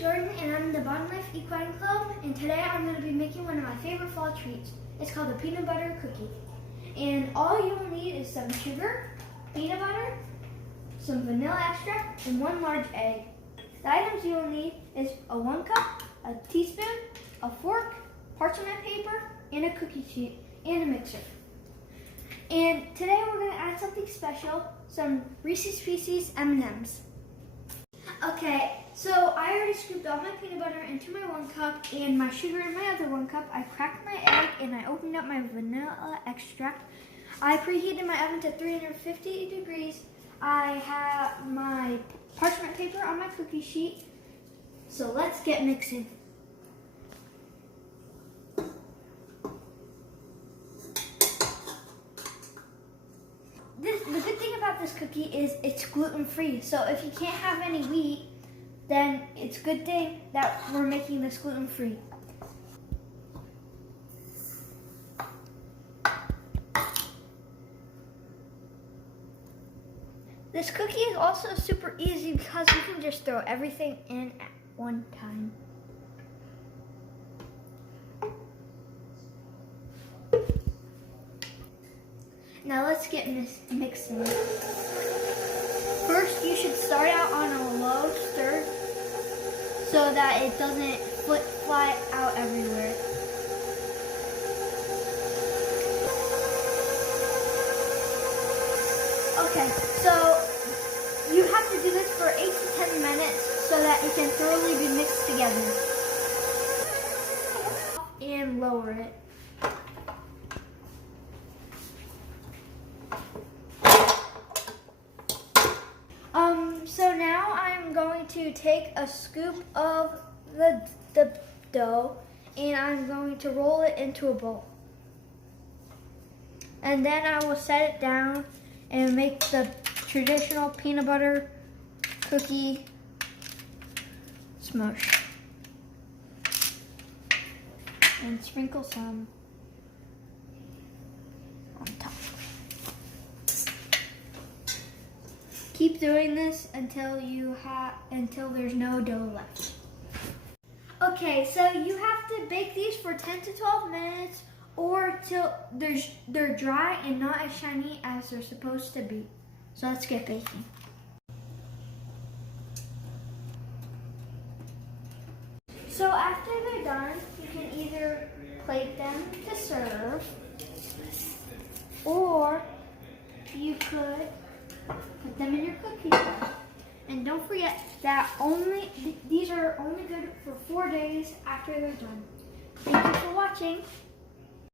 Jordan, and I'm in the Bond Life Equine Club, and today I'm going to be making one of my favorite fall treats. It's called a peanut butter cookie. And all you will need is some sugar, peanut butter, some vanilla extract, and 1 large egg. The items you will need is a 1 cup, a teaspoon, a fork, parchment paper, and a cookie sheet, and a mixer. And today we're going to add something special, some Reese's Pieces M&Ms. Okay, so I already scooped all my peanut butter into my 1 cup and my sugar in my other 1 cup. I cracked my egg and I opened up my vanilla extract. I preheated my oven to 350 degrees. I have my parchment paper on my cookie sheet. So let's get mixing. The good thing about this cookie is it's gluten-free. So if you can't have any wheat, then it's a good thing that we're making this gluten-free. This cookie is also super easy because you can just throw everything in at one time. Now let's get mixing. First, you should start out on a low stir so that it doesn't fly out everywhere. Okay, so you have to do this for 8 to 10 minutes so that it can thoroughly be mixed together. And lower it. So now I'm going to take a scoop of the dough and I'm going to roll it into a bowl. And then I will set it down and make the traditional peanut butter cookie smush. And sprinkle some on top. Keep doing this until there's no dough left. Okay, so you have to bake these for 10 to 12 minutes or till they're dry and not as shiny as they're supposed to be. So let's get baking. So after they're done, you can either plate them to serve, or you could put them in your cookie jar. And don't forget that these are only good for 4 days after they're done. Thank you for watching.